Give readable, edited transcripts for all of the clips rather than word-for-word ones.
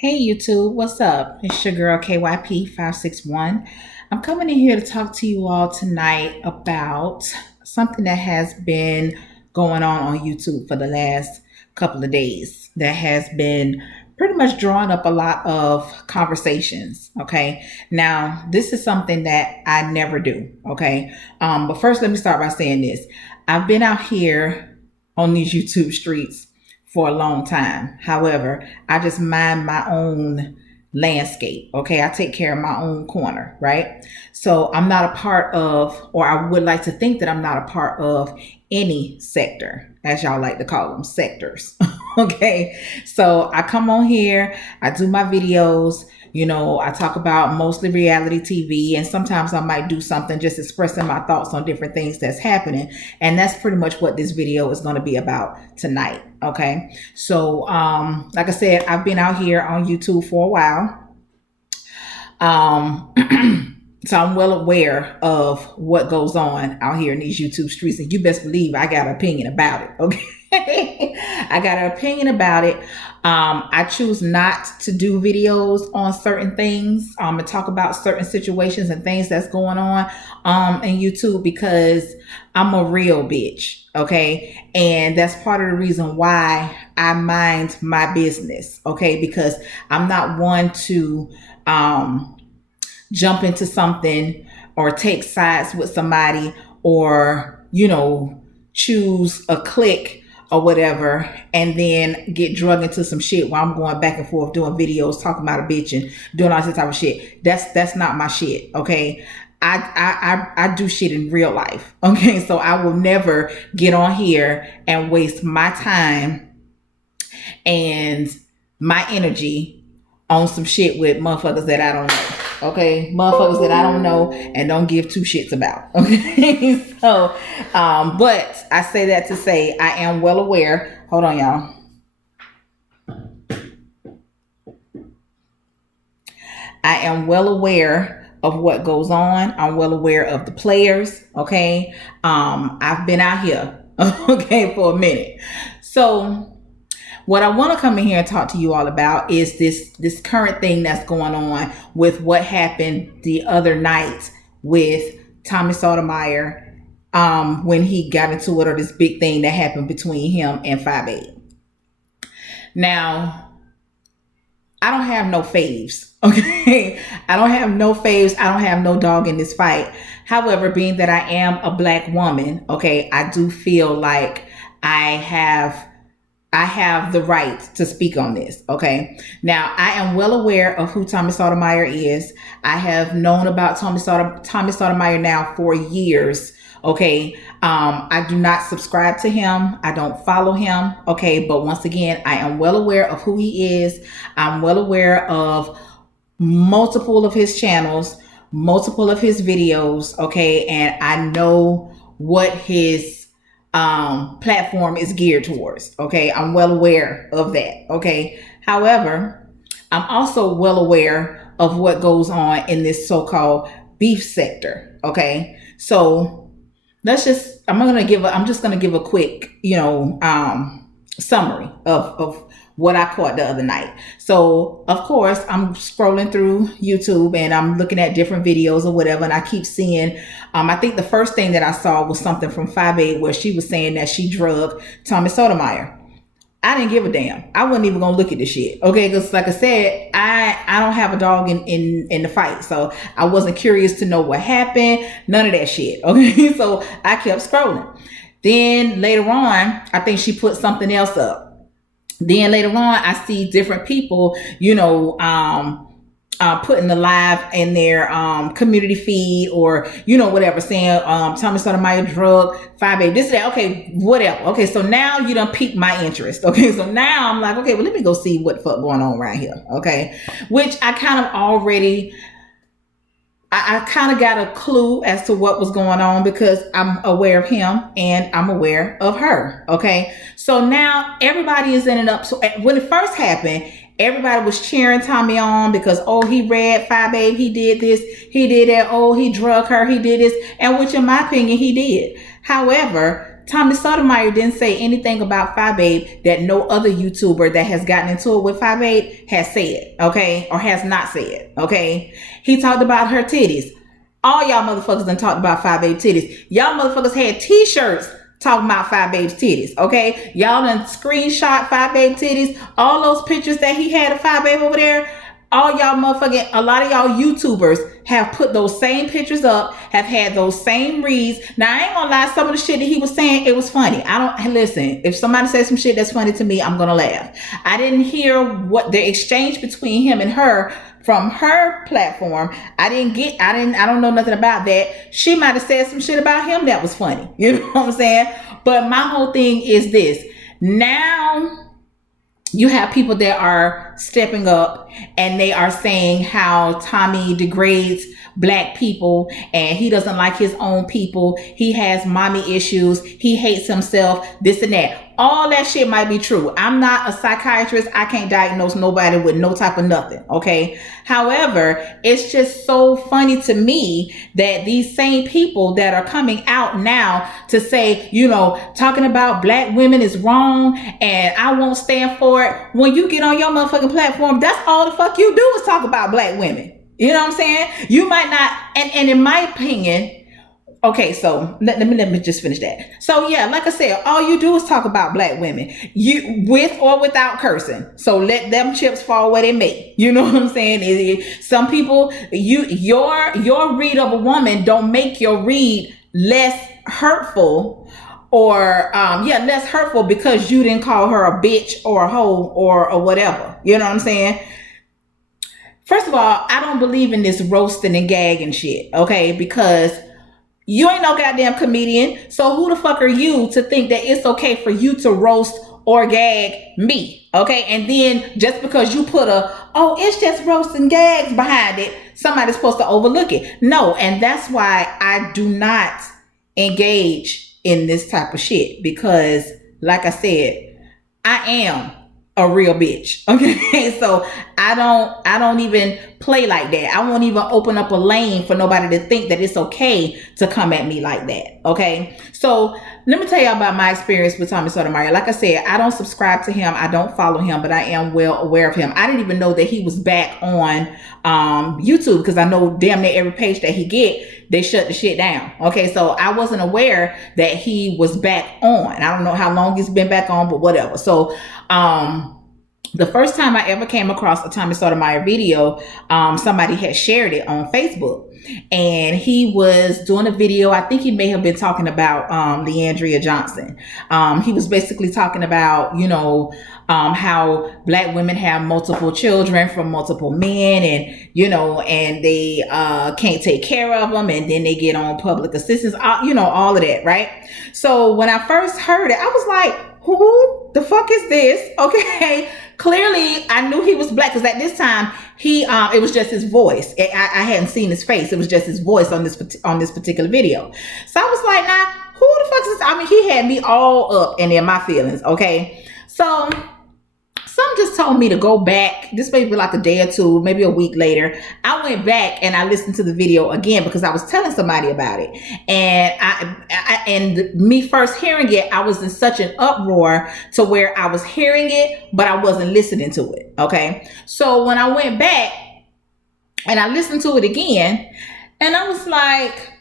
Hey YouTube, what's up? It's your girl KYP561. I'm coming in here to talk to you all tonight about something that has been going on YouTube for the last couple of days that has been pretty much drawing up a lot of conversations. Okay, now this is something that I never do. Okay, but first let me start by saying this. I've been out here on these YouTube streets for a long time. However, I just mind my own landscape. Okay. I take care of my own corner, right? So I'm not a part of, or I would like to think that I'm not a part of any sector, as y'all like to call them, sectors. Okay. So I come on here, I do my videos. I talk about mostly reality TV, and sometimes I might do something just expressing my thoughts on different things that's happening. And that's pretty much what this video is going to be about tonight. Okay. So, like I said, I've been out here on YouTube for a while. So I'm well aware of what goes on out here in these YouTube streets, and you best believe I got an opinion about it. Okay. I got an opinion about it. I choose not to do videos on certain things, and talk about certain situations and things that's going on in YouTube, because I'm a real bitch. Okay. And that's part of the reason why I mind my business. Okay. Because I'm not one to jump into something or take sides with somebody, or choose a clique or whatever, and then get drug into some shit while I'm going back and forth doing videos talking about a bitch and doing all this type of shit. That's not my shit. Okay. I do shit in real life. Okay. So I will never get on here and waste my time and my energy on some shit with motherfuckers that I don't know. Okay, motherfuckers that I don't know and don't give two shits about. Okay, so, but I say that to say I am well aware. Hold on, y'all. I am well aware of what goes on. I'm well aware of the players. Okay, I've been out here, okay, for a minute. So what I want to come in here and talk to you all about is this current thing that's going on with what happened the other night with Tommy Sotomayor, when he got into it, or this big thing that happened between him and 5'8". Now, I don't have no faves. Okay, I don't have no faves. I don't have no dog in this fight. However, being that I am a black woman, okay, I do feel like I have the right to speak on this. Okay. Now, I am well aware of who Tommy Sotomayor is. I have known about Tommy Sotomayor now for years. Okay. I do not subscribe to him. I don't follow him. Okay. But once again, I am well aware of who he is. I'm well aware of multiple of his channels, multiple of his videos. Okay. And I know what his platform is geared towards. Okay. I'm well aware of that. Okay. However, I'm also well aware of what goes on in this so-called beef sector. Okay. So I'm just going to give a quick, summary of what I caught the other night. So of course I'm scrolling through YouTube and I'm looking at different videos or whatever. And I keep seeing, I think the first thing that I saw was something from 5'8", where she was saying that she drugged Tommy Sotomayor. I didn't give a damn. I wasn't even gonna look at this shit. Okay. Cause like I said, I don't have a dog in the fight. So I wasn't curious to know what happened. None of that shit. Okay. So I kept scrolling. Then later on, I think she put something else up. Then later on, I see different people, putting the live in their community feed, or whatever, saying Tommy Sotomayor drug 5'8", this that. Okay, whatever. Okay, so now you done piqued my interest. Okay, so now I'm like, okay, well, let me go see what the fuck going on right here. Okay, which I kind of already. I kind of got a clue as to what was going on, because I'm aware of him and I'm aware of her. Okay. So now everybody is ending up. So when it first happened, everybody was cheering Tommy on because, oh, he read 5'8", he did this, he did that. Oh, he drugged her, he did this. And which in my opinion, he did. However, Tommy Sotomayor didn't say anything about Phi Babe that no other YouTuber that has gotten into it with Phi Babe has said, okay, or has not said, okay. He talked about her titties. All y'all motherfuckers done talked about Phi Babe titties. Y'all motherfuckers had t-shirts talking about Phi Babe's titties, okay? Y'all done screenshot Phi Babe titties. All those pictures that he had of Phi Babe over there, all y'all motherfucking, a lot of y'all YouTubers have put those same pictures up, have had those same reads. Now, I ain't gonna lie, some of the shit that he was saying, it was funny. Listen, if somebody says some shit that's funny to me, I'm gonna laugh. I didn't hear what the exchange between him and her from her platform. I don't know nothing about that. She might have said some shit about him that was funny. You know what I'm saying? But my whole thing is this. Now, you have people that are stepping up and they are saying how Tommy degrades black people and he doesn't like his own people. He has mommy issues. He hates himself, this and that. All that shit might be true. I'm not a psychiatrist. I can't diagnose nobody with no type of nothing, okay? However, it's just so funny to me that these same people that are coming out now to say, you know, talking about black women is wrong and I won't stand for it. When you get on your motherfucking platform, that's all the fuck you do is talk about black women. You know what I'm saying? You might not, and in my opinion, okay, so let me just finish that. So yeah, like I said, all you do is talk about black women, you with or without cursing. So let them chips fall where they may. You know what I'm saying? Some people, your read of a woman don't make your read less hurtful or less hurtful because you didn't call her a bitch or a hoe or whatever. You know what I'm saying? First of all, I don't believe in this roasting and gagging shit, okay? Because you ain't no goddamn comedian. So who the fuck are you to think that it's okay for you to roast or gag me, okay? And then just because you put it's just roast and gags behind it, somebody's supposed to overlook it. No, and that's why I do not engage in this type of shit because, like I said, I am a real bitch, okay? So I don't even play like that. I won't even open up a lane for nobody to think that it's okay to come at me like that, okay? So let me tell you about my experience with Tommy Sotomayor. Like I said, I don't subscribe to him. I don't follow him, but I am well aware of him. I didn't even know that he was back on YouTube because I know damn near every page that he get, they shut the shit down, okay? So I wasn't aware that he was back on. I don't know how long he's been back on, but whatever. So the first time I ever came across a Tommy Sotomayor video, somebody had shared it on Facebook. And he was doing a video. I think he may have been talking about Leandria Johnson. He was basically talking about, how black women have multiple children from multiple men and they can't take care of them. And then they get on public assistance, all of that, right? So when I first heard it, I was like, who the fuck is this? Okay. Clearly, I knew he was black because at this time it was just his voice. I hadn't seen his face. It was just his voice on this particular video. So I was like, nah, who the fuck is this? I mean, he had me all up and in my feelings. Okay, so some just told me to go back. This may be like a day or two, maybe a week later. I went back and I listened to the video again because I was telling somebody about it. And me first hearing it, I was in such an uproar to where I was hearing it, but I wasn't listening to it. Okay. So when I went back and I listened to it again, and I was like,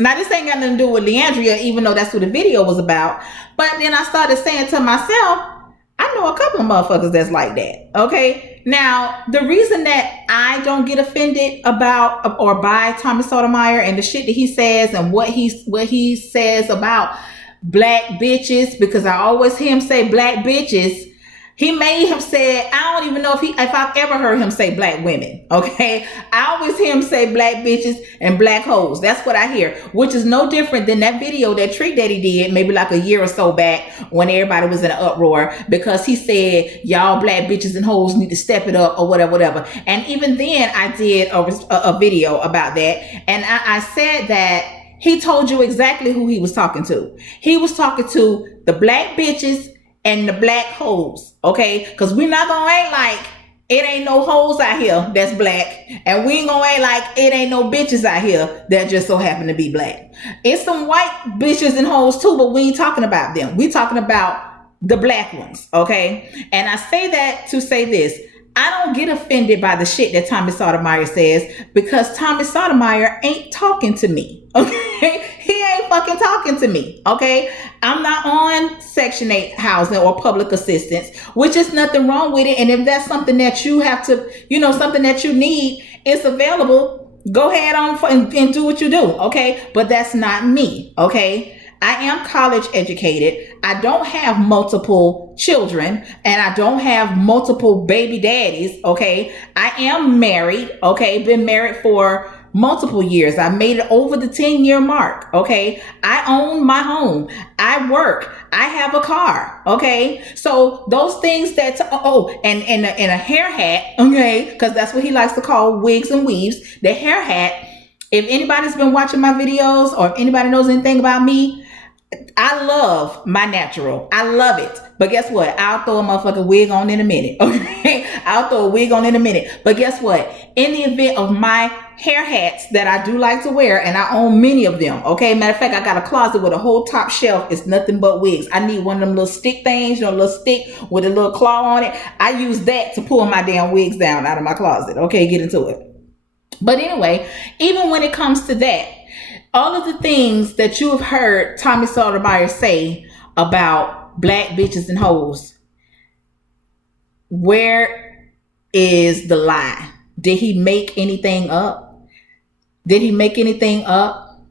now this ain't got nothing to do with Leandria, even though that's what the video was about. But then I started saying to myself, I know a couple of motherfuckers that's like that. Okay. Now, the reason that I don't get offended about or by Tommy Sotomayor and the shit that he says and what he says about black bitches, because I always hear him say black bitches. He may have said, I don't even know if I've ever heard him say black women. Okay. I always hear him say black bitches and black hoes. That's what I hear, which is no different than that video that Trick Daddy did maybe like a year or so back when everybody was in an uproar because he said, y'all black bitches and hoes need to step it up or whatever. And even then I did a video about that. And I said that he told you exactly who he was talking to. He was talking to the black bitches and the black hoes, okay? Because we're not gonna act like It ain't no hoes out here that's black, and we ain't gonna act like it ain't no bitches out here that just so happen to be black. It's some white bitches and hoes too, but we ain't talking about them. We talking about the black ones, okay? And I say that to say this. I don't get offended by the shit that Tommy Sotomayor says, because Tommy Sotomayor ain't talking to me, okay? He ain't fucking talking to me, okay? I'm not on Section 8 housing or public assistance, which is nothing wrong with it. And if that's something that you have to, something that you need, it's available. Go ahead on and do what you do, okay? But that's not me, okay? I am college educated. I don't have multiple children, and I don't have multiple baby daddies, okay? I am married, okay? Been married for multiple years. I made it over the 10-year mark, okay? I own my home. I work. I have a car, okay? So those things that, and a hair hat, okay? Because that's what he likes to call wigs and weaves. The hair hat, if anybody's been watching my videos, or if anybody knows anything about me, I love my natural. I love it. But guess what? I'll throw a motherfucking wig on in a minute. Okay? I'll throw a wig on in a minute. But guess what? In the event of my hair hats that I do like to wear, and I own many of them. Okay? Matter of fact, I got a closet with a whole top shelf. It's nothing but wigs. I need one of them little stick things, a little stick with a little claw on it. I use that to pull my damn wigs down out of my closet. Okay? Get into it. But anyway, even when it comes to that, all of the things that you have heard Tommy Sotomayor say about black bitches and hoes, where is the lie? Did he make anything up? Did he make anything up?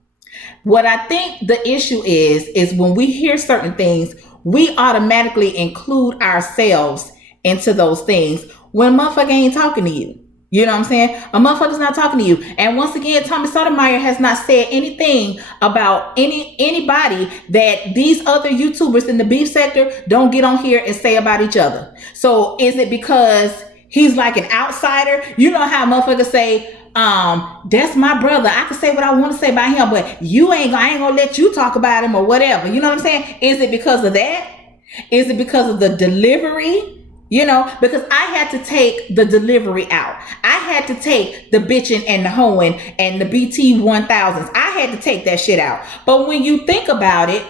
What I think the issue is when we hear certain things, we automatically include ourselves into those things when motherfucker ain't talking to you. You know what I'm saying? A motherfucker's not talking to you. And once again, Tommy Sotomayor has not said anything about anybody that these other YouTubers in the beef sector don't get on here and say about each other. So is it because he's like an outsider? You know how motherfuckers say, that's my brother. I can say what I want to say about him, but I ain't gonna let you talk about him or whatever. You know what I'm saying? Is it because of that? Is it because of the delivery? Because I had to take the delivery out. I had to take the bitching and the hoeing and the BT 1000s. I had to take that shit out. But when you think about it,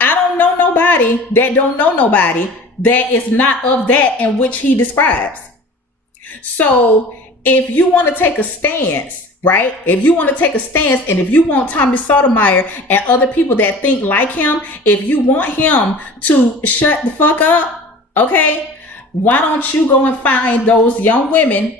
I don't know nobody that don't know nobody that is not of that in which he describes. So if you want to take a stance, right? If you want to take a stance, and if you want Tommy Sotomayor and other people that think like him, if you want him to shut the fuck up, okay? Why don't you go and find those young women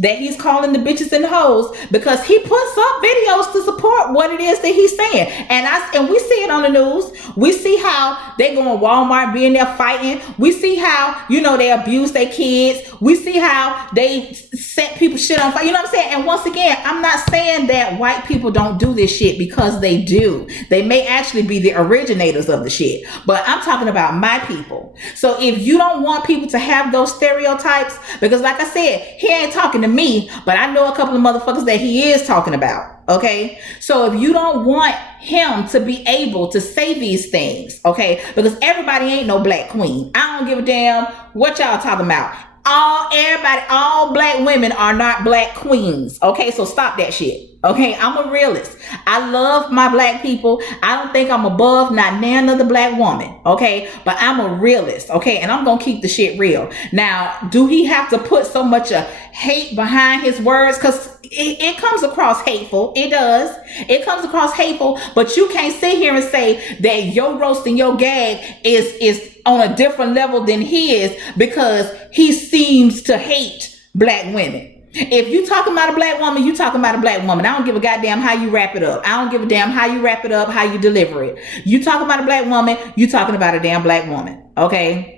that he's calling the bitches and the hoes, because he puts up videos to support what it is that he's saying. And we see it on the news. We see how they go in Walmart being there fighting. We see how, they abuse their kids. We see how they set people shit on fire. You know what I'm saying? And once again, I'm not saying that white people don't do this shit, because they do. They may actually be the originators of the shit, but I'm talking about my people. So if you don't want people to have those stereotypes, because like I said, he ain't talking to me, but I know a couple of motherfuckers that he is talking about. Okay. So if you don't want him to be able to say these things, okay, because everybody ain't no black queen. I don't give a damn what y'all talking about. All black women are not black queens. Okay. So stop that shit. Okay. I'm a realist. I love my black people. I don't think I'm above not none other black woman. Okay. But I'm a realist. Okay. And I'm going to keep the shit real. Now, do he have to put so much hate behind his words? Because it comes across hateful. It does. It comes across hateful, but you can't sit here and say that your roast and your gag is on a different level than his, because he seems to hate black women. If you talking about a black woman, you talking about a black woman. I don't give a goddamn how you wrap it up. I don't give a damn how you wrap it up, how you deliver it. You talking about a black woman, you talking about a damn black woman. Okay.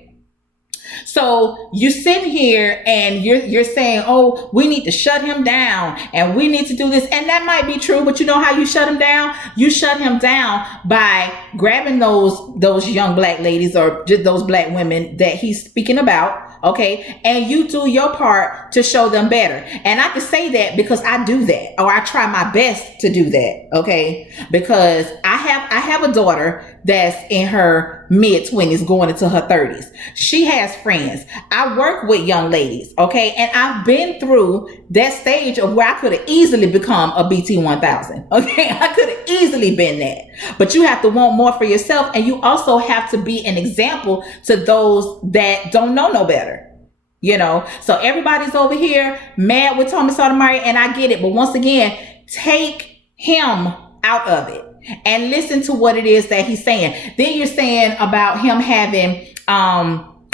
So you sitting here and you're saying, oh, we need to shut him down and we need to do this. And that might be true, but you know how you shut him down? You shut him down by grabbing those young black ladies or just those black women that he's speaking about. Okay. And you do your part to show them better. And I can say that because I do that, or I try my best to do that. Okay. Because I I have a daughter that's in her mid-20s going into her 30s. She has friends. I work with young ladies, okay? And I've been through that stage of where I could have easily become a BT 1000, okay? I could have easily been that. But you have to want more for yourself, and you also have to be an example to those that don't know no better. So everybody's over here mad with Tommy Sotomayor, and I get it. But once again, take him out of it and listen to what it is that he's saying. Then you're saying about him having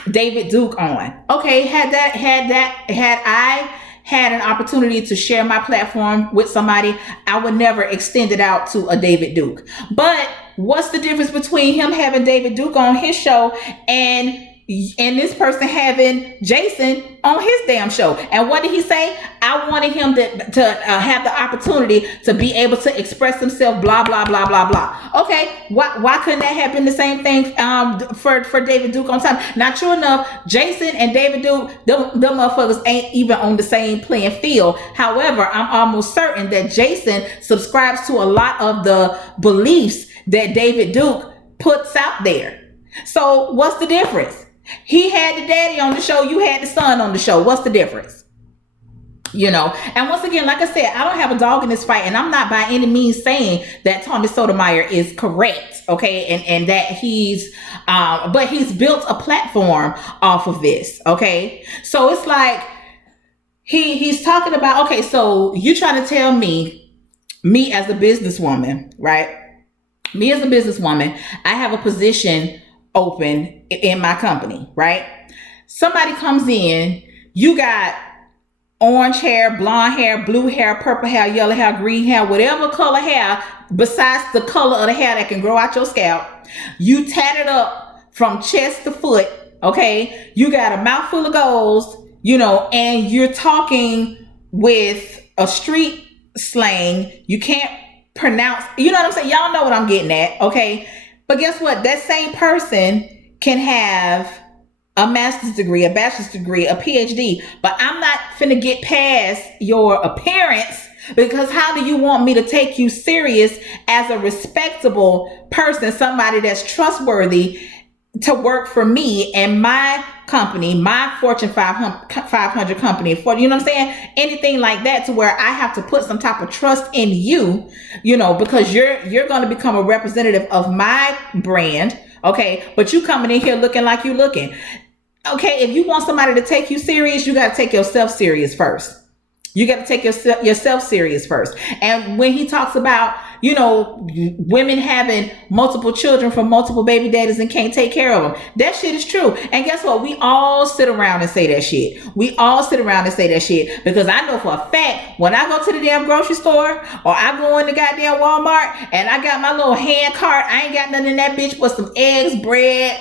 David Duke on. Okay, had I had an opportunity to share my platform with somebody, I would never extend it out to a David Duke. But what's the difference between him having David Duke on his show and this person having Jason on his damn show? And what did he say? I wanted him to have the opportunity to be able to express himself, blah, blah, blah, blah, blah. Okay, why couldn't that have been the same thing for David Duke on time? Now, true enough, Jason and David Duke, them motherfuckers ain't even on the same playing field. However, I'm almost certain that Jason subscribes to a lot of the beliefs that David Duke puts out there. So what's the difference? He had the daddy on the show. You had the son on the show. What's the difference? And once again, like I said, I don't have a dog in this fight, and I'm not by any means saying that Tommy Sotomayor is correct. Okay. And that but he's built a platform off of this. Okay. So it's like, he's talking about, okay, so you trying to tell me as a businesswoman, right? Me as a businesswoman, I have a position open in my company, right? Somebody comes in, you got orange hair, blonde hair, blue hair, purple hair, yellow hair, green hair, whatever color hair besides the color of the hair that can grow out your scalp. You tatted up from chest to foot, okay? You got a mouthful of goals, and you're talking with a street slang. You can't pronounce, you know what I'm saying? Y'all know what I'm getting at, okay? But guess what? That same person can have a master's degree, a bachelor's degree, a PhD, but I'm not finna get past your appearance, because how do you want me to take you serious as a respectable person, somebody that's trustworthy to work for me and my company, my Fortune 500 company, you know what I'm saying? Anything like that, to where I have to put some type of trust in you, because you're going to become a representative of my brand. Okay. But you coming in here looking like you looking. Okay. If you want somebody to take you serious, you got to take yourself serious first. You got to take yourself serious first. And when he talks about, women having multiple children from multiple baby daddies and can't take care of them, that shit is true. And guess what? We all sit around and say that shit. Because I know for a fact, when I go to the damn grocery store, or I go in the goddamn Walmart and I got my little hand cart, I ain't got nothing in that bitch but some eggs, bread,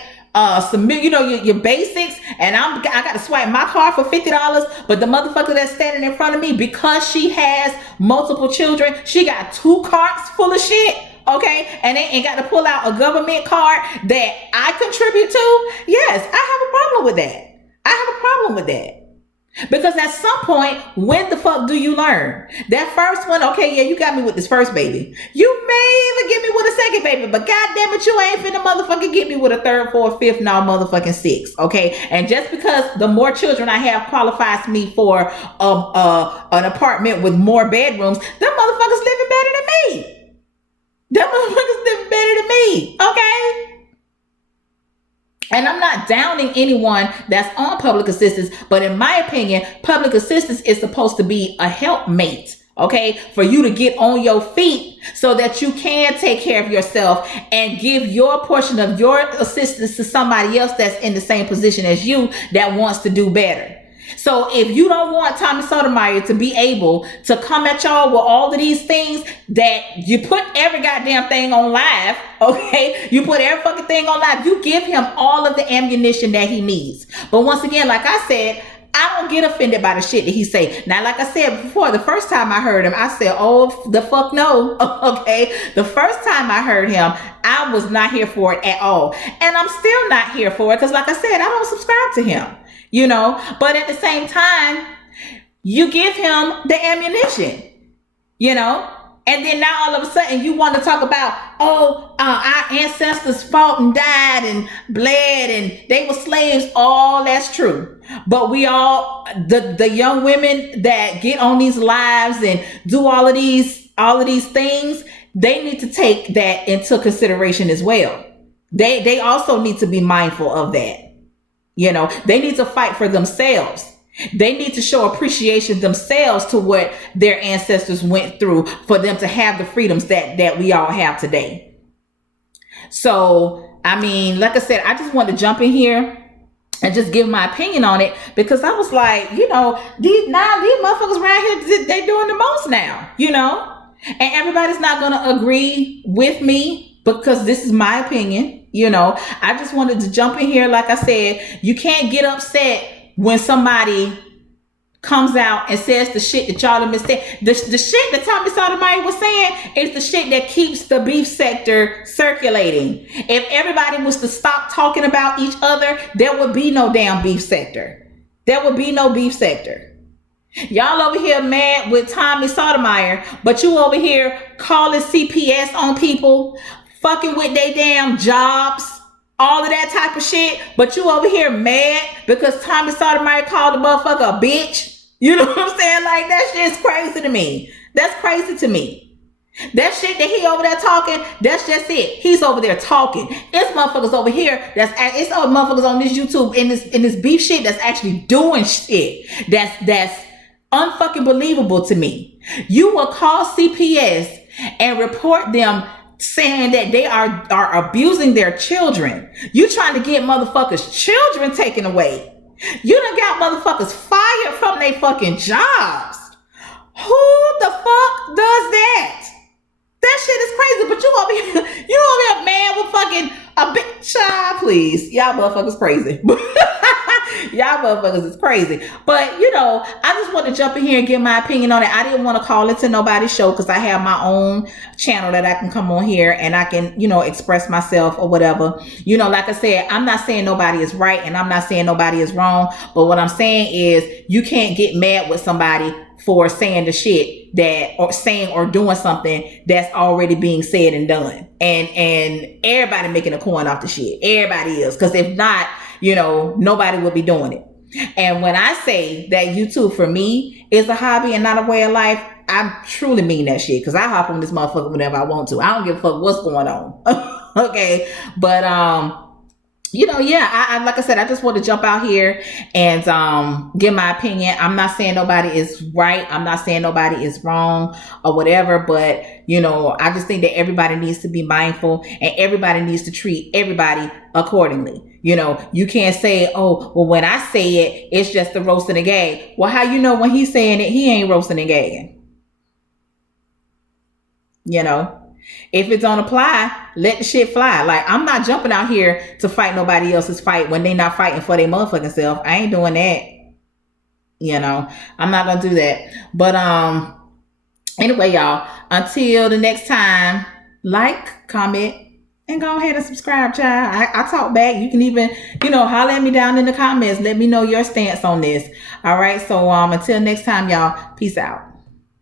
some, your basics, and I got to swipe my card for $50, but the motherfucker that's standing in front of me, because she has multiple children, she got 2 carts full of shit, okay, and they ain't got to pull out a government card that I contribute to. Yes, I have a problem with that. Because at some point, when the fuck do you learn? That first one, okay, yeah, you got me with this first baby. You may even get me with a second baby, but goddamn it, you ain't finna motherfucking get me with a third, fourth, fifth, now motherfucking 6, okay? And just because the more children I have qualifies me for an apartment with more bedrooms, them motherfuckers living better than me. Okay? And I'm not downing anyone that's on public assistance, but in my opinion, public assistance is supposed to be a helpmate, okay, for you to get on your feet so that you can take care of yourself and give your portion of your assistance to somebody else that's in the same position as you that wants to do better. So if you don't want Tommy Sotomayor to be able to come at y'all with all of these things, that you put every goddamn thing on live, okay? You put every fucking thing on live. You give him all of the ammunition that he needs. But once again, like I said, I don't get offended by the shit that he say. Now, like I said before, the first time I heard him, I said, oh, the fuck no, okay? The first time I heard him, I was not here for it at all. And I'm still not here for it because, like I said, I don't subscribe to him. But at the same time, you give him the ammunition, And then now all of a sudden you want to talk about, oh, our ancestors fought and died and bled and they were slaves. All that's true. But we all, the young women that get on these lives and do all of these things, they need to take that into consideration as well. They also need to be mindful of that. You know, they need to fight for themselves. They need to show appreciation themselves to what their ancestors went through for them to have the freedoms that we all have today. So, I mean, like I said, I just want to jump in here and just give my opinion on it, because I was like, you know, these motherfuckers around here, they doing the most now, you know, and everybody's not going to agree with me because this is my opinion. You know, I just wanted to jump in here. Like I said, you can't get upset when somebody comes out and says the shit that y'all have been saying. The shit that Tommy Sotomayor was saying is the shit that keeps the beef sector circulating. If everybody was to stop talking about each other, there would be no damn beef sector. There would be no beef sector. Y'all over here mad with Tommy Sotomayor, but you over here calling CPS on people, fucking with their damn jobs, all of that type of shit. But you over here mad because Tommy Sotomayor called the motherfucker a bitch. You know what I'm saying? Like, that shit's crazy to me. That's crazy to me. That shit that he over there talking, that's just it. He's over there talking. It's motherfuckers over here it's all motherfuckers on this YouTube in this beef shit that's actually doing shit that's unfucking believable to me. You will call CPS and report them saying that they are abusing their children. You trying to get motherfuckers' children taken away. You done got motherfuckers fired from their fucking jobs. Who the fuck does that? That shit is crazy. But you over here mad with fucking a bitch. Child, please. Y'all motherfuckers crazy. Y'all motherfuckers is crazy. But, you know, I just want to jump in here and give my opinion on it. I didn't want to call into nobody's show because I have my own channel that I can come on here and I can, you know, express myself or whatever. You know, like I said, I'm not saying nobody is right and I'm not saying nobody is wrong. But what I'm saying is you can't get mad with somebody for saying the shit or saying or doing something that's already being said and done. And everybody making a coin off the shit. Everybody is. Because if not, you know, nobody would be doing it. And when I say that YouTube for me is a hobby and not a way of life, I truly mean that shit. Because I hop on this motherfucker whenever I want to. I don't give a fuck what's going on. Okay. But, you know, yeah, I like I said, I just want to jump out here and give my opinion. I'm not saying nobody is right. I'm not saying nobody is wrong or whatever. But, you know, I just think that everybody needs to be mindful and everybody needs to treat everybody accordingly. You know, you can't say, oh, well, when I say it, it's just the roasting and gag. Well, how you know when he's saying it, he ain't roasting and gagging? You know? If it don't apply, let the shit fly. Like, I'm not jumping out here to fight nobody else's fight when they not fighting for their motherfucking self. I ain't doing that. You know, I'm not gonna do that. But anyway, y'all, until the next time, like, comment, and go ahead and subscribe, child. I talk back. You can even, you know, holler at me down in the comments. Let me know your stance on this. All right. So until next time, y'all, peace out.